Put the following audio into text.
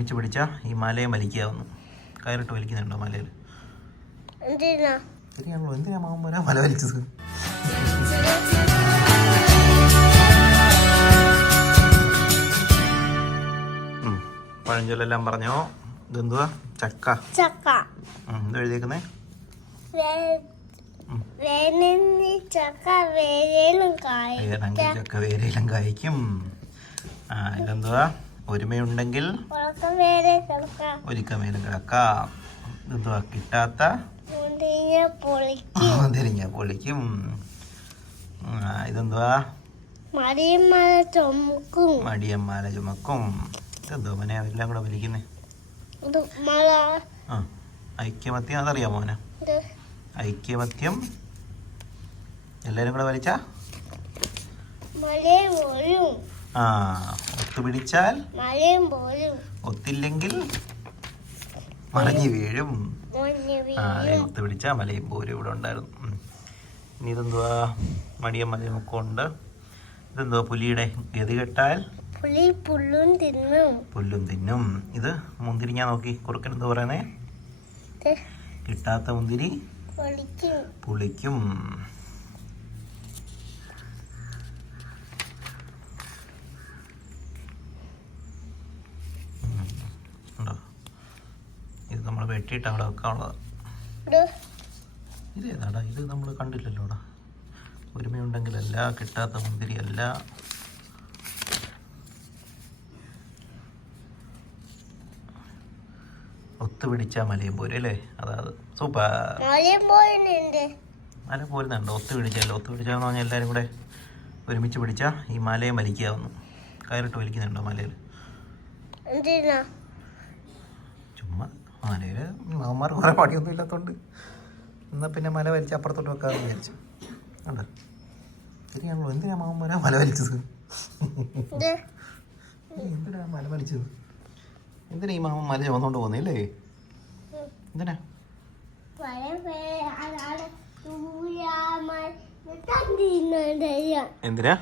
ഒരുമിച്ച് പിടിച്ചാൽ ഈ മലയെ വലിക്കാവുന്നു. കയറിട്ട് വലിക്കുന്നുണ്ടോ മലയിൽ? എന്തിനാ? ശരിയാണല്ലോ എന്തിനാ മാമൻ മല വലിച്ചത്. പഴഞ്ചൊല്ലെല്ലാം പറഞ്ഞോ? ഇതെന്തുവാ? ചക്ക. ചക്ക. എഴുതിയേക്കുന്നേ? ചക്ക വേരയിലും കായ്ക്കും. ആ ഇതെന്തുവാ? ഒരുമയുണ്ടെങ്കിൽ ഉറക്കം വേറെ കിടക്ക. എന്തുവാ കിട്ടാത്ത? തിരിഞ്ഞ പൊളിക്കും. ഇതെന്തുവാ? മടിയും മല ചുമക്കും. മടിയന്മാല ചുമക്കും. ഇതെന്തോ മോനെ? അതെല്ലാം കൂടെ വലിക്കുന്നേ. മല ആ ഐക്യമത്യം അതറിയാമോ മോനെ? ഐക്യമത്യം. എല്ലാരും കൂടെ വലിച്ചാ? ആ. പോലും. ഒത്തില്ലെങ്കിൽ മറിഞ്ഞു വീഴും. അതെ ഒത്തുപിടിച്ചാൽ മലയും പോരും ഇവിടെ ഉണ്ടായിരുന്നു. ഇനി ഇതെന്തുവാ? മടിയമ്മല ഉണ്ട്. ഇതെന്തുവാ? പുലിയുടെ ഗതി കെട്ടാൽ പുല്ലും തിന്നും. പുല്ലും തിന്നും. ഇത് മുന്തിരിങ്ങ നോക്കി. കുറുക്കൻ എന്താ പറയുന്നേ? കിട്ടാത്ത മുന്തിരി പൊളിക്കും പുളിക്കും ഉം. ഉണ്ടോ ഇത് നമ്മൾ വെട്ടിയിട്ട് അവിടെ വെക്കാനുള്ളത്. ഇത് ഏതാടാ? ഇത് നമ്മൾ കണ്ടില്ലല്ലോടാ ഒരുമയുണ്ടെങ്കിൽ എല്ലാ കിട്ടാത്ത മുന്തിരി ഒത്തുപിടിച്ചാൽ മലയും പോരും അല്ലേ? അതായത് സൂപ്പർ. മല പോരുന്നുണ്ട്? ഒത്തു പിടിച്ചല്ലോ ഒത്തു പിടിച്ചാന്ന് പറഞ്ഞാൽ എല്ലാവരും കൂടെ ഒരുമിച്ച് പിടിച്ചാ ഈ മലയെ വലിക്കാവുന്നു കയറിട്ട് വലിക്കുന്നുണ്ടോ മലയിൽ ചുമ്മാ മലയിൽ മാമാർ കുറേ പണിയൊന്നും ഇല്ലാത്തതുകൊണ്ട് എന്നാൽ പിന്നെ മല വലിച്ച് അപ്പുറത്തോട്ട് വെക്കാമെന്ന് വിചാരിച്ചു. ഉണ്ട് ശരിയാണല്ലോ. എന്തിനാ മാമന്മാരാ മല വലിച്ചത്? എന്തിനാ മല വലിച്ചത്? എന്തിനാ ഈ മാമൻ മല ചുമന്നുകൊണ്ട് പോകുന്നില്ലേ എന്തിനാ? എന്തിനാ.